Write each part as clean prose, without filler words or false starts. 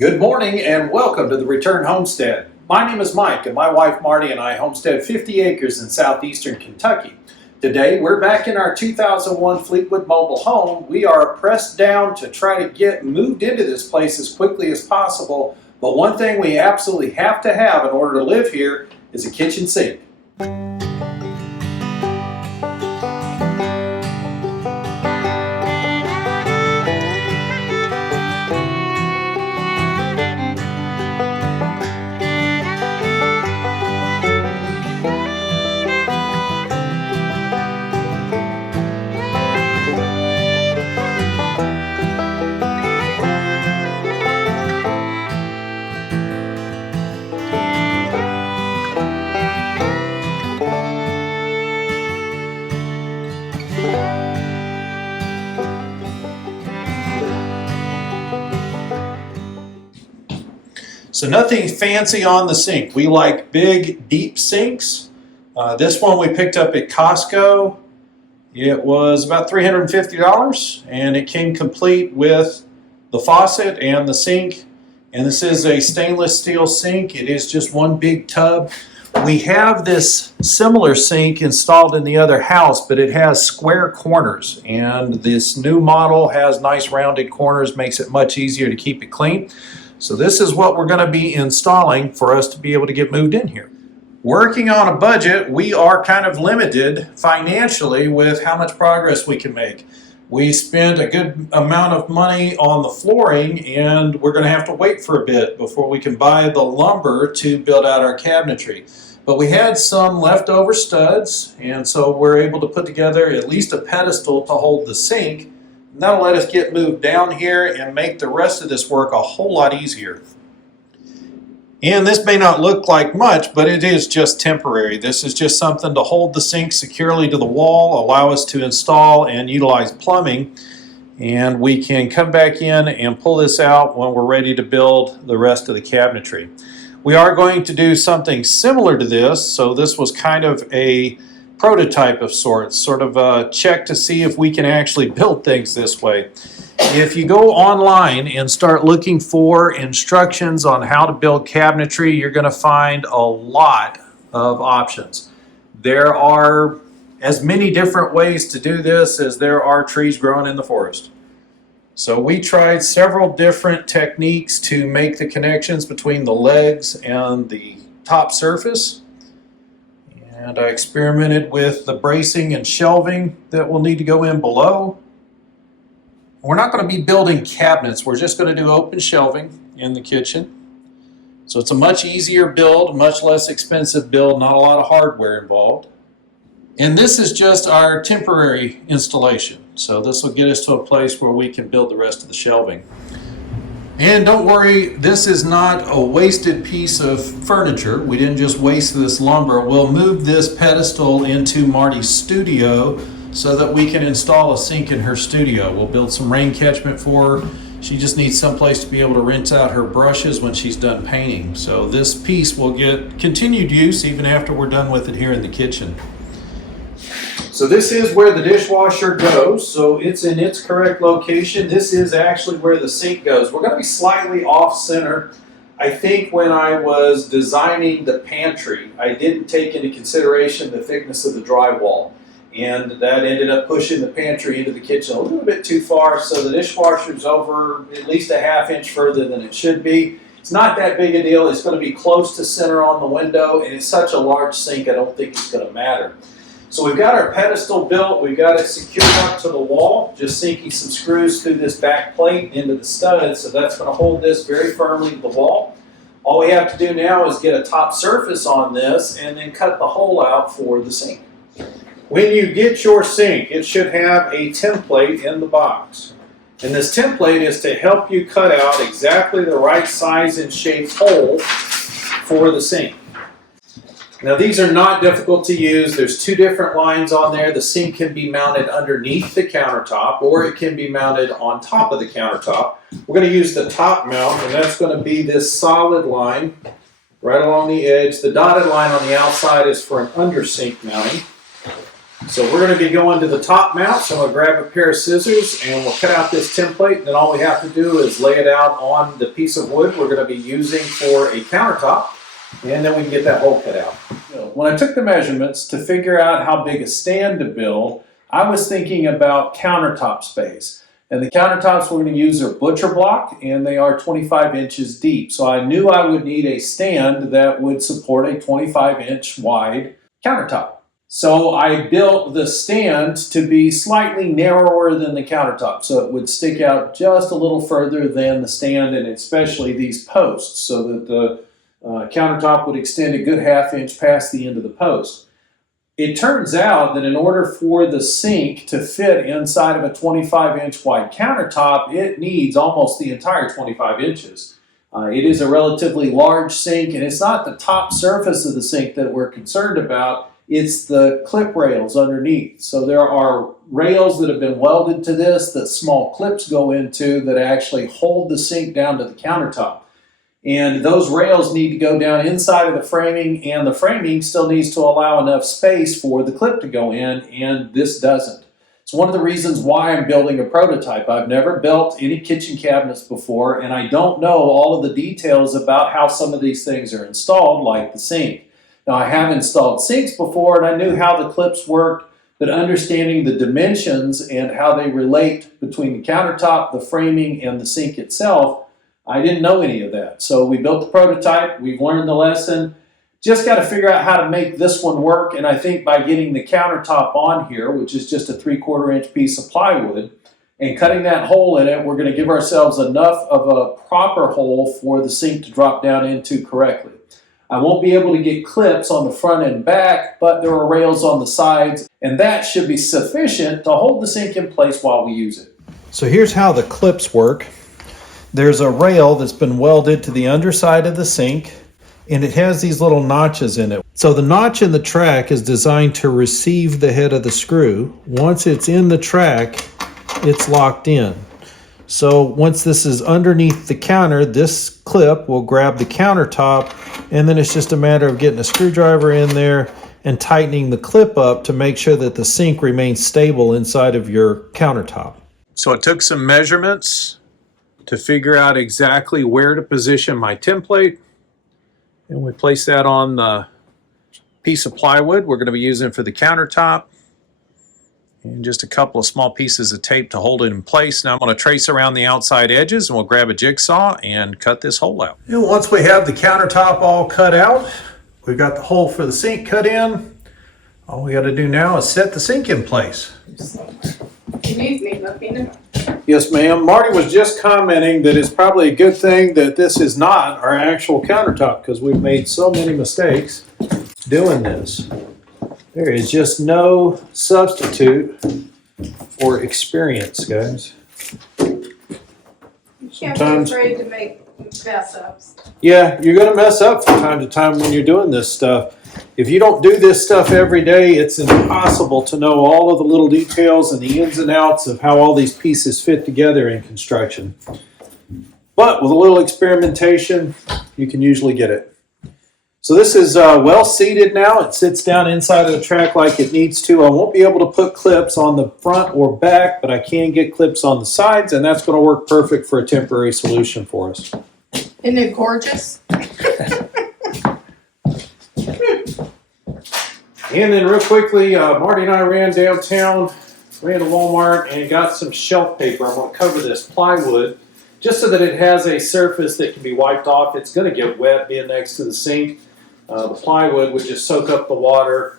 Good morning and welcome to the Return Homestead. My name is Mike and my wife Marty and I homestead 50 acres in southeastern Kentucky. Today we're back in our 2001 Fleetwood mobile home. We are pressed down to try to get moved into this place as quickly as possible, but one thing we absolutely have to have in order to live here is a kitchen sink. So nothing fancy on the sink. We like big, deep sinks. This one we picked up at Costco. It was about $350 and it came complete with the faucet and the sink. And this is a stainless steel sink. It is just one big tub. We have this similar sink installed in the other house, but it has square corners. And this new model has nice rounded corners, makes it much easier to keep it clean. So this is what we're going to be installing for us to be able to get moved in here. Working on a budget, we are kind of limited financially with how much progress we can make. We spent a good amount of money on the flooring and we're going to have to wait for a bit before we can buy the lumber to build out our cabinetry. But we had some leftover studs, and so we're able to put together at least a pedestal to hold the sink. And that'll let us get moved down here and make the rest of this work a whole lot easier. And this may not look like much, but it is just temporary. This is just something to hold the sink securely to the wall, allow us to install and utilize plumbing, and we can come back in and pull this out when we're ready to build the rest of the cabinetry. We are going to do something similar to this, so this was kind of a prototype of sorts, sort of a check to see if we can actually build things this way. If you go online and start looking for instructions on how to build cabinetry, you're going to find a lot of options. There are as many different ways to do this as there are trees growing in the forest. So we tried several different techniques to make the connections between the legs and the top surface. And I experimented with the bracing and shelving that will need to go in below. We're not going to be building cabinets. We're just going to do open shelving in the kitchen. So it's a much easier build, much less expensive build, not a lot of hardware involved. And this is just our temporary installation. So this will get us to a place where we can build the rest of the shelving. And don't worry, this is not a wasted piece of furniture. We didn't just waste this lumber. We'll move this pedestal into Marty's studio so that we can install a sink in her studio. We'll build some rain catchment for her. She just needs someplace to be able to rinse out her brushes when she's done painting. So this piece will get continued use even after we're done with it here in the kitchen. So this is where the dishwasher goes, so it's in its correct location. This is actually where the sink goes. We're going to be slightly off center. I think when I was designing the pantry, I didn't take into consideration the thickness of the drywall. And that ended up pushing the pantry into the kitchen a little bit too far, so the dishwasher's over at least a ½ inch further than it should be. It's not that big a deal. It's going to be close to center on the window, and it's such a large sink, I don't think it's going to matter. So we've got our pedestal built, we've got it secured up to the wall, just sinking some screws through this back plate into the stud, so that's going to hold this very firmly to the wall. All we have to do now is get a top surface on this and then cut the hole out for the sink. When you get your sink, it should have a template in the box. And this template is to help you cut out exactly the right size and shape hole for the sink. Now these are not difficult to use. There's two different lines on there. The sink can be mounted underneath the countertop or it can be mounted on top of the countertop. We're going to use the top mount, and that's going to be this solid line right along the edge. The dotted line on the outside is for an under sink mounting. So we're going to be going to the top mount, so I'm going to grab a pair of scissors and we'll cut out this template. Then all we have to do is lay it out on the piece of wood we're going to be using for a countertop, and then we can get that hole cut out. When I took the measurements to figure out how big a stand to build, I was thinking about countertop space. And the countertops we're going to use are butcher block, and they are 25 inches deep. So I knew I would need a stand that would support a 25-inch wide countertop. So I built the stand to be slightly narrower than the countertop, so it would stick out just a little further than the stand, and especially these posts, so that the countertop would extend a good ½ inch past the end of the post. It turns out that in order for the sink to fit inside of a 25-inch wide countertop, it needs almost the entire 25 inches. It is a relatively large sink, and it's not the top surface of the sink that we're concerned about. It's the clip rails underneath. So there are rails that have been welded to this that small clips go into that actually hold the sink down to the countertop. And those rails need to go down inside of the framing, and the framing still needs to allow enough space for the clip to go in, and this doesn't. It's one of the reasons why I'm building a prototype. I've never built any kitchen cabinets before, and I don't know all of the details about how some of these things are installed, like the sink. Now, I have installed sinks before, and I knew how the clips worked, but understanding the dimensions and how they relate between the countertop, the framing, and the sink itself, I didn't know any of that. So we built the prototype, we've learned the lesson, just got to figure out how to make this one work, and I think by getting the countertop on here, which is just a 3/4 inch piece of plywood, and cutting that hole in it, we're going to give ourselves enough of a proper hole for the sink to drop down into correctly. I won't be able to get clips on the front and back, but there are rails on the sides, and that should be sufficient to hold the sink in place while we use it. So here's how the clips work. There's a rail that's been welded to the underside of the sink, and it has these little notches in it. So the notch in the track is designed to receive the head of the screw. Once it's in the track, it's locked in. So once this is underneath the counter, this clip will grab the countertop, and then it's just a matter of getting a screwdriver in there and tightening the clip up to make sure that the sink remains stable inside of your countertop. So I took some measurements to figure out exactly where to position my template, and we place that on the piece of plywood we're going to be using for the countertop, and just a couple of small pieces of tape to hold it in place. Now I'm going to trace around the outside edges, and we'll grab a jigsaw and cut this hole out. And once we have the countertop all cut out, we've got the hole for the sink cut in. All we got to do now is set the sink in place. Yes, ma'am. Marty was just commenting that it's probably a good thing that this is not our actual countertop, because we've made so many mistakes doing this. There is just no substitute for experience, guys. You can't be afraid to make mess ups. Yeah, you're going to mess up from time to time when you're doing this stuff. If you don't do this stuff every day, it's impossible to know all of the little details and the ins and outs of how all these pieces fit together in construction. But with a little experimentation, you can usually get it. So this is well seated now. It sits down inside of the track like it needs to. I won't be able to put clips on the front or back, but I can get clips on the sides, and that's going to work perfect for a temporary solution for us. Isn't it gorgeous? And then real quickly, Marty and I ran downtown, ran to Walmart, and got some shelf paper. I'm going to cover this plywood just so that it has a surface that can be wiped off. It's going to get wet being next to the sink. The plywood would just soak up the water.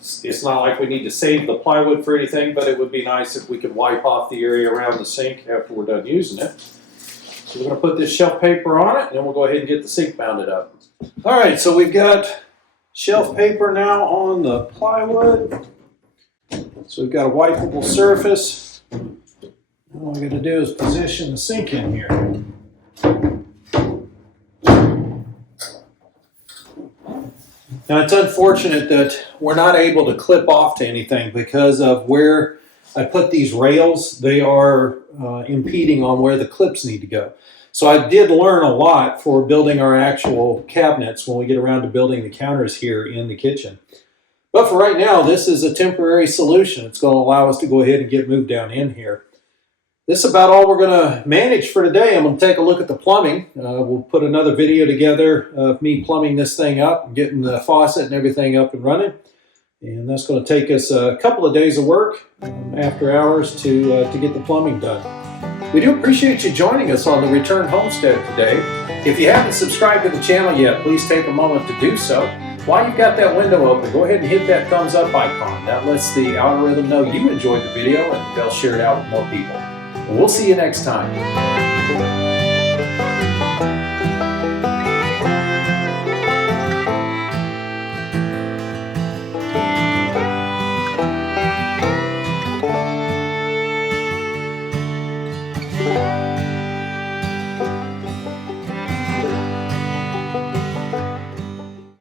It's not like we need to save the plywood for anything, but it would be nice if we could wipe off the area around the sink after we're done using it. So we're going to put this shelf paper on it, and then we'll go ahead and get the sink mounted up. All right, so we've got shelf paper now on the plywood. So we've got a wipeable surface. All we got to do is position the sink in here. Now it's unfortunate that we're not able to clip off to anything because of where I put these rails. They are impeding on where the clips need to go. So I did learn a lot for building our actual cabinets when we get around to building the counters here in the kitchen. But for right now, this is a temporary solution. It's going to allow us to go ahead and get moved down in here. This is about all we're going to manage for today. I'm going to take a look at the plumbing. We'll put another video together of me plumbing this thing up and getting the faucet and everything up and running. And that's going to take us a couple of days of work after hours to get the plumbing done. We do appreciate you joining us on the Return Homestead today. If you haven't subscribed to the channel yet, please take a moment to do so. While you've got that window open, go ahead and hit that thumbs up icon. That lets the algorithm know you enjoyed the video and they'll share it out with more people. We'll see you next time.